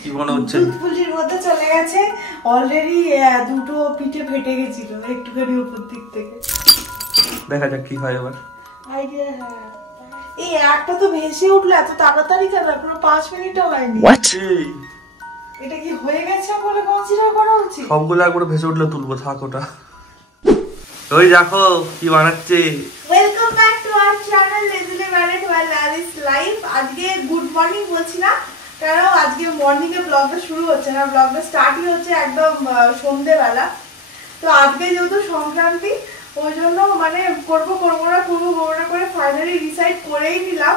কি মনে হচ্ছে? দুধ পুলির মধ্যে চলে গেছে অলরেডি। দুটো পিঠে ফেটে গেছিল একটুখানি উপর দিক থেকে। দেখা যাক কি হয় এবার। আইডিয়া। হ্যাঁ, এই একটা তো ভেসে উঠলো এত তাড়াতাড়ি কেন? এখনো 5 মিনিটও হয়নি। এটা কি হয়ে গেছে বলে কনসিডার করা উচিত? সবগুলো একবার ভেসে উঠলে তুলবো, থাক ওটা। ওই দেখো কি বানাচ্ছে। Welcome back to our channel lazily married while Alice life. আজকে গুড মর্নিং বলছি না, কারণ আজকে মর্নিং এ ব্লগটা শুরু হচ্ছে না, ব্লগটা স্টার্টই হচ্ছে একদম সন্ধ্যেবেলা। তো আজকে যেহেতু সংক্রান্তি, ওই জন্য মানে করবো না করে ফাইনালি ডিসাইড করেই নিলাম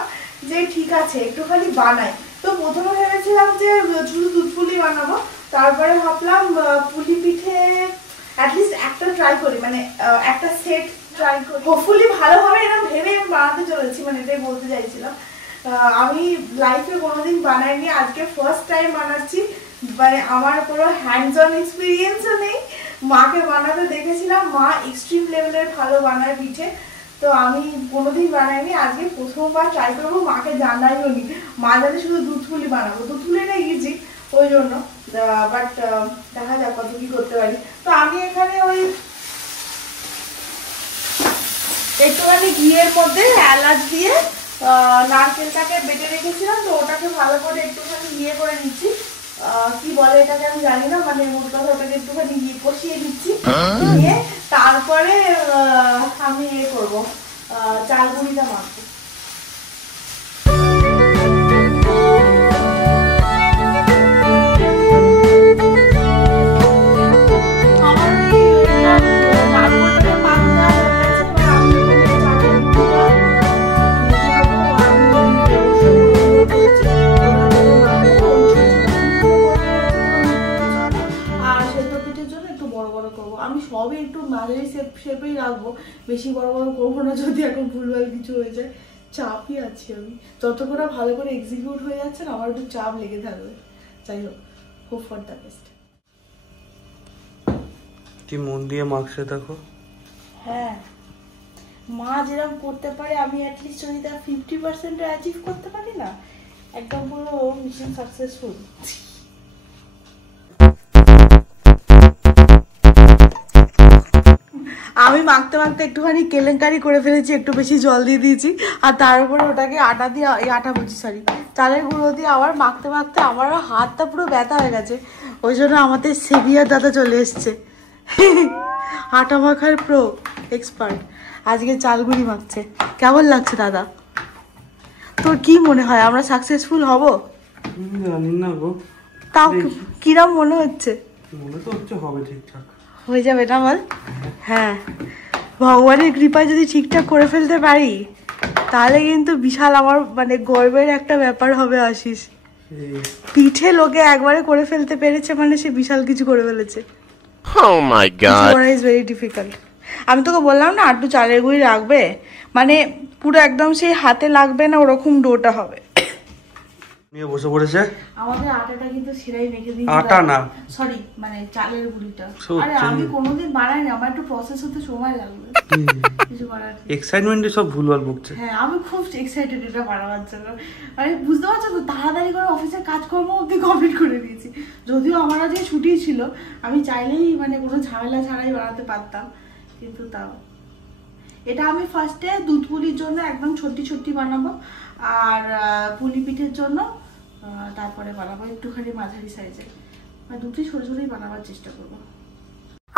যে ঠিক আছে একটুখানি বানাই। তো প্রথমে ভেবেছিলাম যে শুধু দুধ পুলি বানাবো, তারপরে ভাবলাম পুলি পিঠে অ্যাটলিস্ট একটা ট্রাই করি, মানে একটা সেট ট্রাই করি, হোপফুলি ভালো হবে এরকম ভেবে আমি বানাতে চলেছি, মানে এটাই বলতে চাইছিলাম। আমি লাইফে কোনোদিন বানাইনি, আজকে ফার্স্ট টাইম বানাচ্ছি। মানে আমার কোনো হ্যান্ডস অন এক্সপিরিয়েন্সও নেই। মাকে বানাতে দেখেছিলাম, মা এক্সট্রিম লেভেলের ভালো বানায় পিঠে, তো আমি কোনোদিন বানাইনি, আজকে প্রথমবার ট্রাই করবো। মাকে জানাইও নি, মা জানে শুধু দুধ পুলি বানাবো, দুধ পুলিটা ইজি ওই জন্য। বাট দেখা যাক কত কি করতে পারি। তো আমি এখানে ওই একটুখানি ঘিয়ের মধ্যে এলাচ দিয়ে নারকেলটাকে বেটে রেখেছিলাম, তো ওটাকে ভালো করে একটুখানি ইয়ে করে নিচ্ছি। কি বলে এটাকে আমি জানি না, মানে মোট কথা ওটাকে একটুখানি কষিয়ে নিচ্ছি, নিয়ে তারপরে আমি ইয়ে করবো, চাল গুঁড়িটা মাখবো। আমি সবই একটু মাঝারি শেপেই রাখবো, বেশি বড় বড় করবো না, যদি এখন ভুলভাল কিছু হয়ে যায়। চাপই আছি আমি, যতক্ষণ ভালো করে এক্সিকিউট হয়ে যাচ্ছে না আমার একটু চাপ লেগে থাকবে। যাই হোক, হোপ ফর দ্য বেস্ট। কি মন দিয়ে মাখছে দেখো। হ্যাঁ, মা যেরকম করতে পারে আমি অ্যাটলিস্ট যদি তার 50% অ্যাচিভ করতে পারি না, একদম পুরো মিশন সাকসেসফুল। আমি মাখতে মাখতে একটুখানি কেলেঙ্কারি করে ফেলেছি, একটু বেশি জল দিয়ে দিয়েছি, আর তার উপরে ওটাকে আটা দিয়ে চালের গুঁড়ো দিয়ে আবার মাখতে মাখতে আমারও হাতটা পুরো ব্যথা হয়ে গেছে। ওই জন্য আমাদের সেভিয়ার দাদা চলে এসছে, আটা মাখার প্রো এক্সপার্ট, আজকে চালগুড়ি মাখছে। কেমন লাগছে দাদা? তোর কি মনে হয় আমরা সাকসেসফুল হব? জানি না গো, তাও কিরম মনে হচ্ছে? মনে তো হচ্ছে হবে, ঠিকঠাক হয়ে যাবে না বল? হ্যাঁ, ভগবানের কৃপায় যদি ঠিকঠাক করে ফেলতে পারি তাহলে কিন্তু বিশাল আমার মানে গর্বের একটা ব্যাপার হবে। আশিস, পিঠে লোকে একবারে করে ফেলতে পেরেছে মানে সে বিশাল কিছু করে ফেলেছে। Oh my God, it is very difficult. আমি তোকে বললাম না আটটু চালের গুঁড়ি রাখবে, মানে পুরো একদম সেই হাতে লাগবে না ওরকম ডোটা হবে। নিয়ে বসে পড়েছে। আমাদের আটাটা কিন্তু সেরাই রেখে দিয়েছি। আটা না, সরি, মানে চালের গুঁড়িটা। আরে আমি কোনোদিন বানাইনি, আমার একটু প্রসেস হতে সময় লাগবে। কিছু করার নেই, এক্সাইটমেন্টে সব ভুলভাল বকছে। হ্যাঁ, আমি খুব এক্সাইটেড এটা বানাবার জন্য। মানে বুঝতে পারছো তো, তাড়াতাড়ি করে অফিসের কাজকর্ম অবধি কমপ্লিট করে দিয়েছি। যদিও আমার আজকে ছুটি ছিল, আমি চাইলেই মানে কোনো ঝামেলা ছাড়াই বানাতে পারতাম, কিন্তু তাও এটা আমি ফার্স্টে দুধ পুলির জন্য একদম ছোট্টি ছোট্টি বানাবো, আর পুলি পিঠের জন্য তারপরে বানাবো একটুখানি মাঝারি সাইজের, মানে দুটোই ছোটো ছোটোই বানাবার চেষ্টা করবো।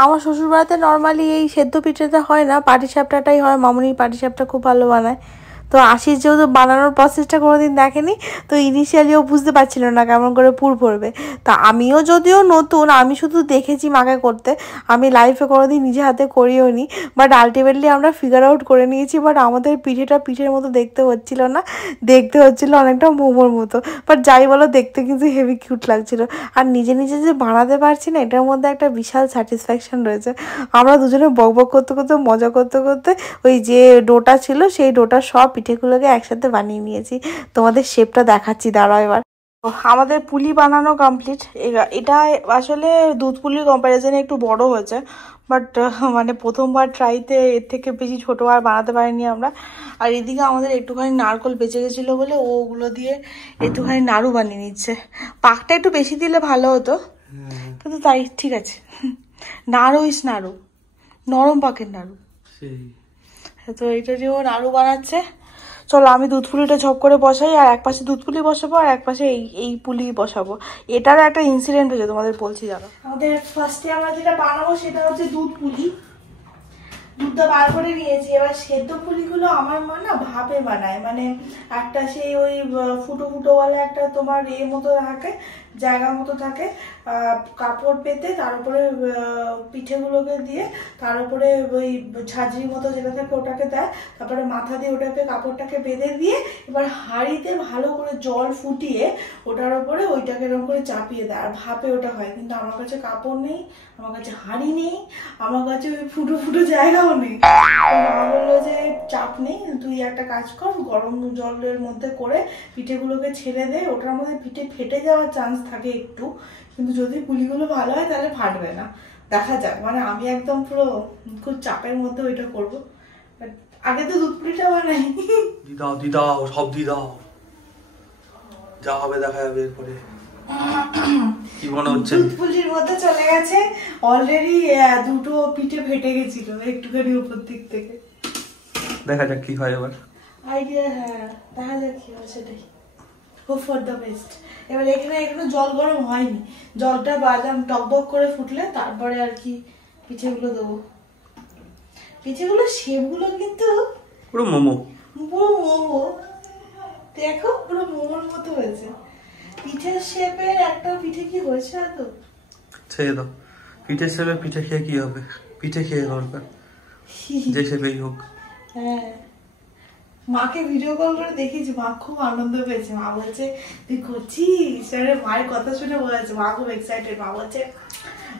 আমার শ্বশুরবাড়িতে নর্মালি এই সেদ্ধ পিঠেটা হয় না, পাটিসাপটাটাই হয়। মামুনির পাটিসাপটা খুব ভালো বানায়। তো আশিস যেহেতু বানানোর প্রসেসটা কোনোদিন দেখেনি, তো ইনিশিয়ালিও বুঝতে পারছিল না কেমন করে পুর পড়বে। তা আমিও যদিও নতুন, আমি শুধু দেখেছি মাকে করতে, আমি লাইফে কোনোদিন নিজে হাতে করিও নি। বাট আলটিমেটলি আমরা ফিগার আউট করে নিয়েছি। বাট আমাদের পিঠেটা পিঠের মতো দেখতে হচ্ছিল না, দেখতে হচ্ছিলো অনেকটা মোমোর মতো। বাট যাই বলো, দেখতে কিন্তু হেভি কিউট লাগছিলো। আর নিজে নিজে যে বানাতে পারছি না, এটার মধ্যে একটা বিশাল স্যাটিসফ্যাকশন রয়েছে। আমরা দুজনে বক বক করতে করতে মজা করতে করতে ওই যে ডোটা ছিল সেই ডোটা সব পিঠেগুলোকে একসাথে বানিয়ে নিয়েছি। তোমাদের শেপটা দেখাচ্ছি, দাঁড়াও এবার। আমাদের পুলি বানানো কমপ্লিট। এটা আসলে দুধ পুলির কম্প্যারিজনে একটু বড় হয়েছে, বাট মানে প্রথমবার ট্রাইতে এর থেকে বেশি ছোটো আর বানাতে পারিনি আমরা। আর এদিকে আমাদের একটুখানি নারকোল বেঁচে গেছিলো বলে ওগুলো দিয়ে একটুখানি নাড়ু বানিয়ে নিচ্ছে। পাকটা একটু বেশি দিলে ভালো হতো, কিন্তু তাই ঠিক আছে। নাড়ু ইস নাড়ু, নরম পাকের নাড়ু। তো এইটা দিয়েও নাড়ু বানাচ্ছে। চলো আমি দুধ পুলিটা ঝপ করে বসাই, আর এক পাশে দুধ পুলি বসাবো আর এক পাশে এই পুলি বসাবো। এটারও একটা ইনসিডেন্ট হয়েছে, তোমাদের বলছি যারা। আমাদের ফার্স্টে আমরা যেটা বানাবো সেটা হচ্ছে দুধ পুলি। দুধটা বার করে নিয়েছি। এবার সেদ্ধ পুলিগুলো আমার মা না ভাপে বানায়, মানে একটা সেই ওই ফুটো ফুটোওয়ালা একটা তোমার মতো থাকে, জায়গা মতো থাকে, কাপড় পেতে তার উপরে পিঠেগুলোকে দিয়ে তার উপরে ওই ঝাঁঝরি মতো যেটা থাকে ওটাকে দেয়, তারপরে মাথা দিয়ে ওটাকে কাপড়টাকে বেঁধে দিয়ে এবার হাঁড়িতে ভালো করে জল ফুটিয়ে ওটার উপরে ওইটাকে এরকম করে চাপিয়ে দেয়, আর ভাপে ওটা হয়। কিন্তু আমার কাছে কাপড় নেই, আমার কাছে হাঁড়ি নেই, আমার কাছে ওই ফুটো ফুটো জায়গাও নেই। মা বললো যে চাপ নেই, তুই একটা কাজ কর, গরম জলের মধ্যে করে পিঠেগুলোকে ছেড়ে দে, ওটার মধ্যে পিঠে ফেটে যাওয়ার চান্স থাকে একটু, কিন্তু যদি পুলিগুলো ভালো হয় তাহলে ফাটবে না। দেখা যাক, মানে আমি একদম পুরো খুব চাপের মধ্যে ওইটা করবো। আগে তো দুধ পুলিটা বানাই। দিদাও সব দিদাও, যা হবে দেখা যাবে এরপরে। কি মনে হচ্ছে? দুধ পুলির মধ্যে চলে গেছে অলরেডি, দুটো পিঠে ফেটে গেছিল একটুখানি উপর দিক থেকে। দেখা যাক কি হয় এবার। আইডিয়া, হ্যাঁ দেখা যাক কি হয় সেটাই। Hope for the best. এবার এখানে এখনো জল গরম হয়নি, জলটা বাদাম টকবক করে ফুটলে তারপরে আর কি পিঠেগুলো দেবো। পিঠেগুলো শেপগুলো কিন্তু পুরো মোমো, পুরো মোমো, দেখো পুরো মোমোর মতো হয়েছে। পিঠের শেপের একটা পিঠে কি হয়েছে তো ছেড়ে দাও। পিঠের শেপে পিঠে খেয়ে কি হবে? পিঠে খেয়ে দরকার, যে শেপেই হোক। হ্যাঁ, মাকে ভিডিও কল করে দেখেছি, মা খুব আনন্দ পেয়েছে। মা বলছে তুই করছিস, মায়ের কথা শুনে বলেছে মা খুব এক্সাইটেড। মা বলছে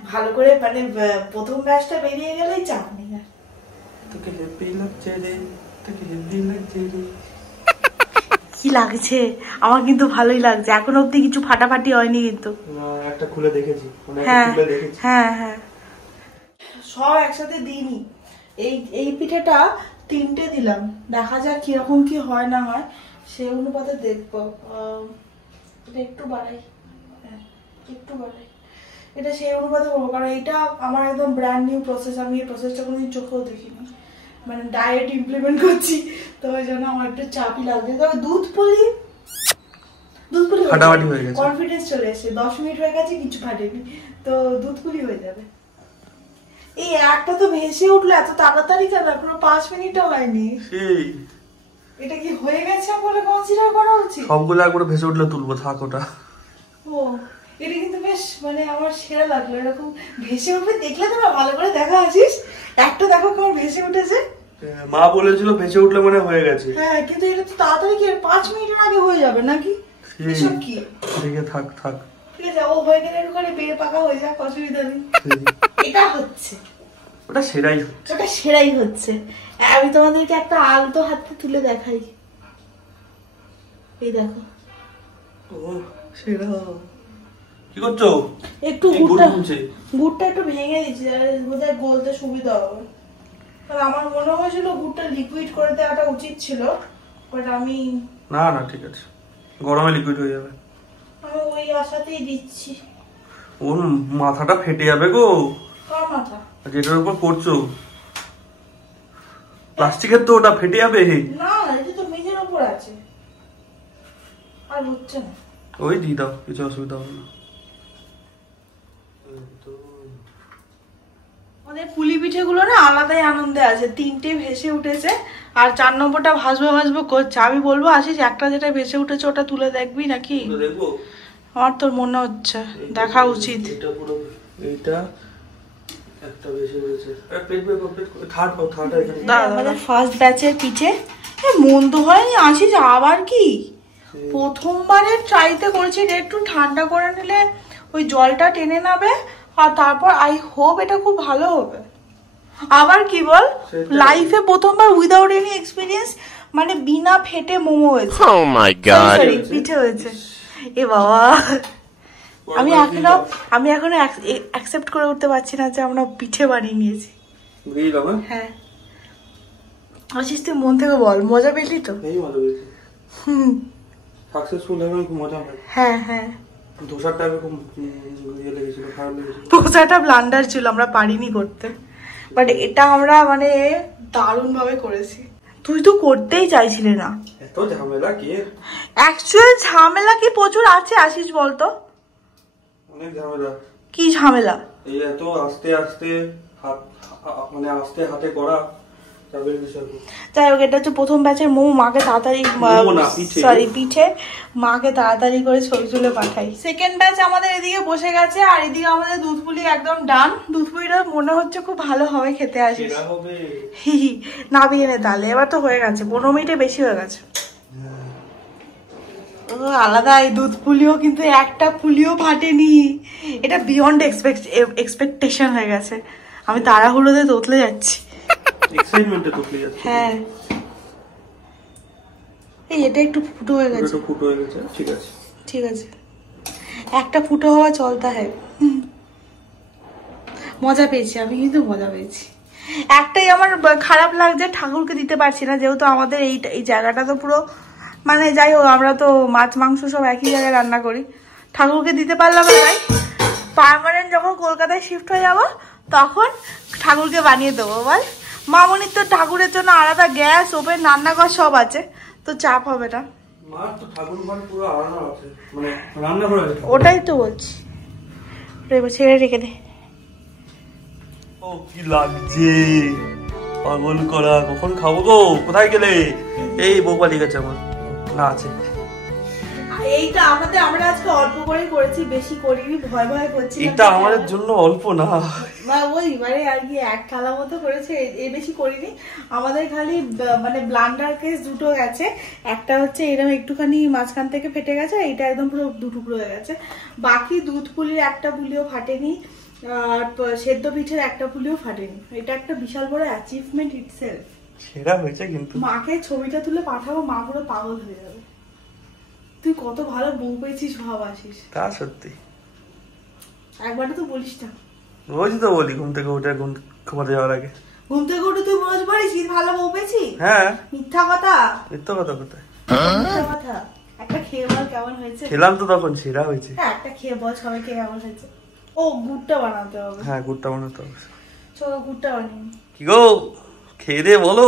ভালো করে, মানে প্রথম ব্যাচটা বেরিয়ে গেলেই চাপ নেই। আর তোকে হেভি লাগছে রে, তোকে হেভি লাগছে রে। কি লাগছে? আমার কিন্তু ভালোই লাগছে, এখন অব্দি কিছু ফাটাফাটি হয়নি কিন্তু। একটা খুলে দেখেছি, হ্যাঁ হ্যাঁ হ্যাঁ, সব একসাথে দিইনি। এই পিঠেটা 3টে দিলাম, দেখা যাক কিরকম কি হয় না হয়, সেই অনুপাতে দেখবো। এটা একটু বাড়াই, হ্যাঁ একটু বাড়াই, এটা সেই অনুপাতে করবো, কারণ এটা আমার একদম ব্র্যান্ড নিউ প্রসেস। আমি এই প্রসেসটা কোনোদিন চোখেও দেখিনি, মানে ডায়েট ইমপ্লিমেন্ট করছি, তো ওই জন্য আমার একটু চাপই লাগবে। তবে দুধ পুলি ফাটাফাটি হয়ে গেছে, কনফিডেন্স চলে এসেছে। 10 মিনিট হয়ে গেছে, কিছু ফাটেনি, তো দুধ পুলি হয়ে যাবে। এই একটা তো ভেসে উঠলো এত তাড়াতাড়ি কেন? এখনো 5 মিনিটও হয়নি। এটা কি হয়ে গেছে বলে কনসিডার করা উচিত? সবগুলো একবার ভেসে উঠলে তুলবো, থাক ওটা। ও এটা কিন্তু বেশ, মানে আমার সেরা লাগলো এরকম ভেসে উঠবে। দেখলে তো না, ভালো করে দেখা আসিস, একটা দেখো কেমন ভেসে উঠেছে। মা বলেছিল ভেসে উঠলে মানে হয়ে গেছে। হ্যাঁ, কিন্তু এটা তো তাড়াতাড়ি কি 5 মিনিটের আগে হয়ে যাবে নাকি? এসব কি? ঠিক আছে, থাক থাক, ঠিক আছে, ও হয়ে গেলে একটু করে বেড়ে পাকা হয়ে যাক, অসুবিধা নেই। এটা হচ্ছে, ওটা সেরাই হচ্ছে, ওটা সেরাই হচ্ছে। আমি তোমাদেরকে একটা আলতো হাতে তুলে দেখাই, এই দেখো। ও সেরা। কি করছো? একটু গুড়টা একটু ভেঙে দিচ্ছি, বোধহয় গলতে সুবিধা হবে। আমার মনে হয়েছিল গুড়টা লিকুইড করে দেওয়াটা উচিত ছিল, বাট আমি না ঠিক আছে, গরমে লিকুইড হয়ে যাবে। আমি ওই আশাতেই দিচ্ছি। ওর মাথাটা ফেটে যাবে গো। কার মাথা? যেটার উপর করছো প্লাস্টিকের, তো ওটা ফেটে যাবে। না, এটা তো মেঝের উপর আছে, আর হচ্ছে না। ওই দিয়ে দাও, কিছু অসুবিধা হবে না। আমাদের পুলি পিঠেগুলো না আলাদাই আনন্দে আছে। 3টে ভেসে উঠেছে, আর 4 নম্বরটা ভাসবো করছে। আমি বলবো আসিস, একটা যেটা ভেসে উঠেছে ওটা তুলে দেখবি নাকি? দেখবো, আমার তোর মনে হচ্ছে দেখা উচিত। এটা পুরো, এইটা একটা ভেসে উঠেছে। আমাদের ফার্স্ট ব্যাচের পিঠে মন্দ হয়নি। আসিস আবার কি, প্রথমবারের ট্রাইতে করেছি, এটা একটু ঠান্ডা করে নিলে ওই জলটা টেনে নেবে, আর তারপর আই হোপ এটা খুব ভালো হবে। আবার কি বল, লাইফে প্রথমবার উইদাউট এনি এক্সপিরিয়েন্স, মানে বিনা ফেটে মোমো হয়েছে। পিঠে হয়েছে। এ বাবা, আমি এখনো অ্যাকসেপ্ট করে উঠতে পারছি না যে আমরা পিঠে বানিয়ে নিয়েছি। হ্যাঁ আশিস তুই মন থেকে বল, মজা পেলি তো? সাকসেসফুল হবে খুব মজা হয়। হ্যাঁ হ্যাঁ ধোসাটা খুব ইয়ে লেগেছিল, খারাপ লেগেছিল। ধোসাটা ব্লান্ডার ছিল, আমরা পারিনি করতে, বাট এটা আমরা মানে দারুণ ভাবে করেছি। তুই তো করতেই চাইছিলি না। এত ঝামেলা কি? অ্যাকচুয়াল ঝামেলা কি প্রচুর আছে আশিস বলতো? অনেক ঝামেলা। কি ঝামেলা? এই এত আস্তে আস্তে মানে আস্তে হাতে করা। যাই হোক, এটা হচ্ছে প্রথম ব্যাচের মোমো। মাকে তাড়াতাড়ি পিঠে মাকে তাড়াতাড়ি করে ছবি তুলে পাঠাই। সেকেন্ড ব্যাচ আমাদের এদিকে বসে গেছে, আর এদিকে আমাদের দুধ পুলি একদম ডান। দুধ পুলিটা মনে হচ্ছে খুব ভালো হবে খেতে। আসিস নাবিয়ে নে তাহলে, এবার তো হয়ে গেছে, 15 মিনিটে বেশি হয়ে গেছে। আলাদা এই দুধ পুলিও কিন্তু একটা পুলিও ফাটেনি, এটা বিয়ন্ড এক্সপেকটেশন হয়ে গেছে। আমি তাড়াহুড়োতে তোতলে যাচ্ছি, এক্সাইটমেন্টে তোতলে যাচ্ছি। হ্যাঁ এই এটা একটু ফুটো হয়ে গেছে, ফুটো হয়ে গেছে, ঠিক আছে ঠিক আছে, একটা ফুটো হওয়া চলতা হয়। মজা পেয়েছি আমি, কিন্তু মজা পেয়েছি। একটাই আমার খারাপ লাগছে, ঠাকুরকে দিতে পারছি না, যেহেতু আমাদের এই জায়গাটা তো পুরো মানে যাই হোক, আমরা তো মাছ মাংস সব একই জায়গায় রান্না করি, ঠাকুরকে দিতে পারলাম না। তাই পার্মানেন্ট যখন কলকাতায় শিফট হয়ে যাবো তখন ঠাকুরকে বানিয়ে দেবো। বল মামনির তো ঠাকুরের জন্য আলাদা গ্যাস ওভেন রান্নাঘর সব আছে, তো চাপ হবে না। ওটাই তো বলছি, এবার ছেড়ে রেখে দে। ও কি লাগছে, পাগল করা। কখন খাবো গো? কোথায় গেলে? এই বউবালি গেছে আমার, না আছে এইটা আমরা আজকে অল্প করে করেছি, বেশি করিনি, ভয় ভয় করছি। এটা আমাদের জন্য অল্প না, ওই মানে আর কি এক থালা মতো করেছে, এই বেশি করিনি। আমাদের খালি মানে ব্লান্ডার কেস দুটো গেছে, একটা হচ্ছে এরকম একটুখানি মাঝখান থেকে ফেটে গেছে, এইটা একদম পুরো দুটুকরো হয়ে গেছে। বাকি দুধ পুলির একটা পুলিও ফাটেনি, আর সেদ্ধ পিঠের একটা পুলিও ফাটেনি। এটা একটা বিশাল বড় অ্যাচিভমেন্ট ইটসেলফ। সেরা হয়েছে কিন্তু। মাকে ছবিটা তুলে পাঠাবো, মা পুরো পাগল হয়ে যাবে। তুই কত ভালো বউ পেয়েছিস ভাবাসিস। তা সত্যি, একবারও তো বলিস না। রোজ তো বলি, ঘুম থেকে উঠে ঘুমাতে যাওয়ার আগে। ঘুম থেকে উঠে তুই রোজ বলিস ভালো বউ পেয়েছি? হ্যাঁ। মিথ্যা কথা? মিথ্যা কথা কোথায়? মিথ্যা কথা। একটা খেয়ে বল কেমন হয়েছে। খেলাম তো তখন, সেরা হয়েছে। হ্যাঁ একটা খেয়ে বল সবাই কে কেমন হয়েছে। ও গুড়টা বানাতে হবে। হ্যাঁ গুড়টা বানাতে হবে। চলো গুড়টা বানিয়ে। কি গো খেয়ে দে বলো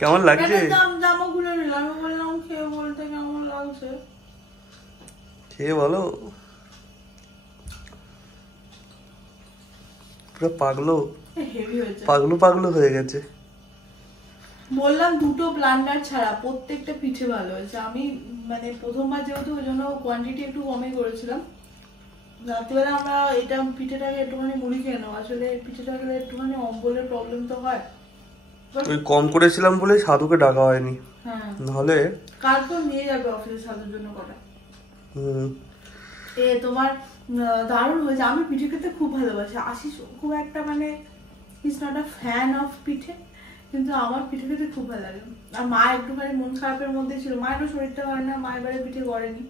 কেমন লাগছে। জামা খুলে নিলাম, আমি বললাম খেয়ে বলতে কেমন লাগছে। খেয়ে বলো। পুরো পাগলো পাগলো হয়ে গেছে। বললাম দুটো ব্লান্ডার ছাড়া প্রত্যেকটা পিঠে ভালো হয়েছে। আমি মানে প্রথমবার যেহেতু ওই জন্য কোয়ান্টিটি একটু কমই করেছিলাম। রাত্রিবেলা আমরা এটা পিঠেটাকে একটুখানি মুড়ি খেয়ে নেবো, আসলে পিঠেটা খেলে একটুখানি অম্বলের প্রবলেম তো হয়। ওই কম করেছিলাম বলে সাধুকে ডাকা হয়নি। হ্যাঁ নাহলে কাল তো নিয়ে যাবে অফিসে সাধুর জন্য কটা। তোমার দারুণ হয়েছে। আমি পিঠে খেতে খুব ভালোবাসি। আশিস খুব একটা মানে is not a fan of পিঠে, কিন্তু আমার পিঠে খেতে খুব ভালো লাগে। আর মা একটুখানি মন খারাপের মধ্যে ছিল, মায়েরও শরীরটা ভালো না, মা এবারে পিঠে করেনি।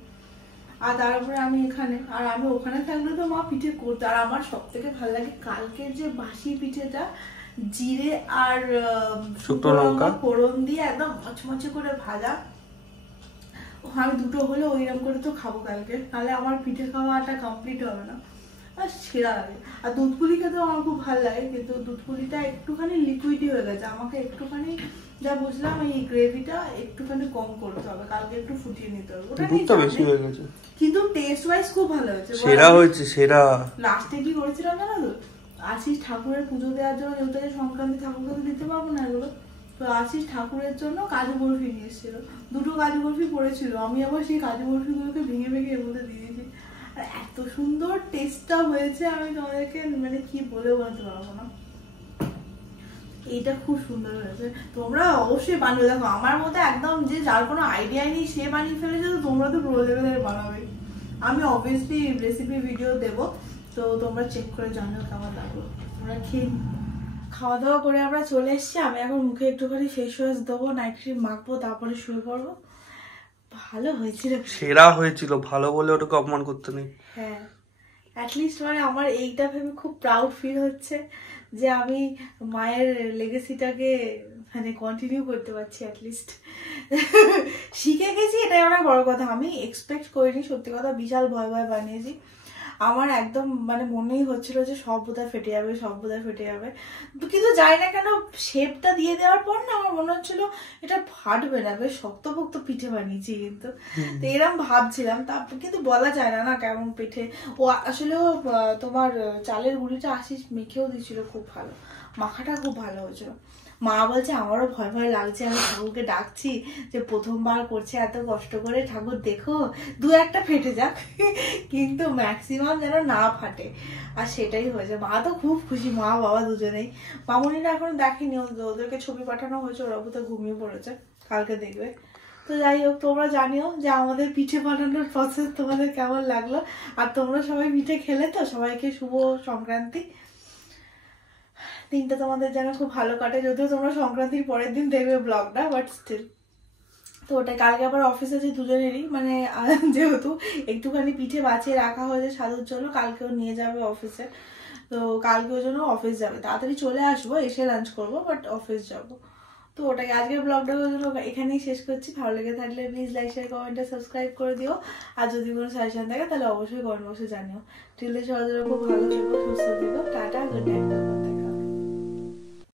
আর তারপরে আমি এখানে, আর আমি ওখানে থাকলে তো মা পিঠে করতো। আর আমার সব থেকে ভালো লাগে কালকের যে বাসি পিঠেটা, জিরে আর শুকনো লঙ্কা ফোড়ন দিয়ে একদম মচমচে করে ভাজা। আমি দুটো হলে ওইরকম করে তো খাবো কালকে, তাহলে আমার পিঠে খাওয়াটা কমপ্লিট হবে না। আর সেরা লাগে। আর দুধ পুলি খেতেও আমার খুব ভালো লাগে, কিন্তু দুধ পুলিটা একটুখানি লিকুইডই হয়ে গেছে। আমাকে একটুখানি যা বুঝলাম এই গ্রেভিটা একটুখানি কম করতে হবে, কালকে একটু ফুটিয়ে নিতে হবে। ওটা দুধটা বেশি হয়ে গেছে, কিন্তু টেস্ট ওয়াইজ খুব ভালো হয়েছে। সেরা হয়েছে সেরা। লাস্টে কি করেছিলাম জানো তো? আশিস ঠাকুরের পুজো দেওয়ার জন্য, যেহেতু সংক্রান্তি ঠাকুরকে তো দিতে পারবো না এগুলো, তো আশিস ঠাকুরের জন্য কাজু বরফি নিয়ে এসেছিল। দুটো কাজু বরফি পড়েছিল, আমি আবার সেই কাজু বরফিগুলোকে ভেঙে ভেঙে এর মধ্যে দিয়ে দিয়েছি। আর এত সুন্দর টেস্টটা হয়েছে, আমি তোমাদেরকে মানে কি বলে বলতে পারবো না। এইটা খুব সুন্দর হয়েছে। তোমরা অবশ্যই বানিয়ে দেখো। আমার মধ্যে একদম যে যার কোনো আইডিয়া নেই সে বানিয়ে ফেলেছে, তো তোমরা তো পুরো লেভেলের বানাবে। আমি অবভিয়াসলি রেসিপি ভিডিও দেবো, তো তোমরা চেক করে জানো কেমন লাগলো। তোমরা খেয়ে খাওয়া দাওয়া করে আমরা চলে এসেছি। আমি এখন মুখে একটুখানি ফেস ওয়াশ দেবো, নাইট ক্রিম মাখবো, তারপরে শুয়ে পড়বো। ভালো হয়েছিল, সেরা হয়েছিল। ভালো বলে ওটাকে অপমান করতে নেই। হ্যাঁ অ্যাটলিস্ট মানে আমার এইটা ভেবে খুব প্রাউড ফিল হচ্ছে যে আমি মায়ের লেগেসিটাকে মানে কন্টিনিউ করতে পারছি অ্যাটলিস্ট। শিখে গেছি, এটাই অনেক বড় কথা। আমি এক্সপেক্ট করিনি, সত্যি কথা, বিশাল ভয় ভয় বানিয়েছি। আমার একদম মানে মনেই হচ্ছিল যে সব বোধহয় ফেটে যাবে, সব বোধহয় ফেটে যাবে, কিন্তু জানি না কেন শেপটা দিয়ে দেওয়ার পর না আমার মনে হচ্ছিল এটা ফাটবে না, বেশ শক্তপোক্ত পিঠে বানিয়েছি। কিন্তু তো এরকম ভাবছিলাম, তারপর কিন্তু বলা যায় না না কেমন পিঠে। ও আসলে তোমার চালের গুঁড়িটা আশিস মেখেও দিয়েছিল, খুব ভালো মাখাটা, খুব ভালো হয়েছিল। মা বলছে আমারও ভয় ভয় লাগছে, আমি ঠাকুরকে ডাকছি যে প্রথমবার করছে এত কষ্ট করে, ঠাকুর দেখো দু একটা ফেটে যাক, কিন্তু ম্যাক্সিমাম যেন না ফাটে। আর সেটাই হয়েছে। মা তো খুব খুশি, মা বাবা দুজনেই। মামনিরা এখন দেখেনি, ওদেরকে ছবি পাঠানো হয়েছে, ওরা তো ঘুমিয়ে পড়েছে, কালকে দেখবে। তো যাই হোক, তোমরা জানিও যে আমাদের পিঠে বানানোর প্রসেস তোমাদের কেমন লাগলো। আর তোমরা সবাই পিঠে খেলে তো? সবাইকে শুভ সংক্রান্তি। দিনটা তোমাদের যেন খুব ভালো কাটে, যদিও তোমরা সংক্রান্তির পরের দিন দেখবে ব্লগটা, বাট স্টিল। তো ওটা কালকে আবার অফিস আছে দুজনেরই, মানে যেহেতু একটুখানি পিঠে বাঁচিয়ে রাখা হয়েছে সাধুর জন্য, কালকেও নিয়ে যাবে অফিসে। তো কালকে ওই জন্য অফিস যাবে, তাড়াতাড়ি চলে আসবো, এসে লাঞ্চ করবো, বাট অফিস যাবো। তো ওটাই আজকের ব্লগটা এখানেই শেষ করছি। ভালো লেগে থাকলে প্লিজ লাইক, শেয়ার, কমেন্টে সাবস্ক্রাইব করে দিও। আর যদি কোনো সাজেশন থাকে তাহলে অবশ্যই কমেন্ট বক্সে জানিও। টিল সবাই খুব ভালো থেকো, সুস্থ থেকো, টাটা, গুড নাইট।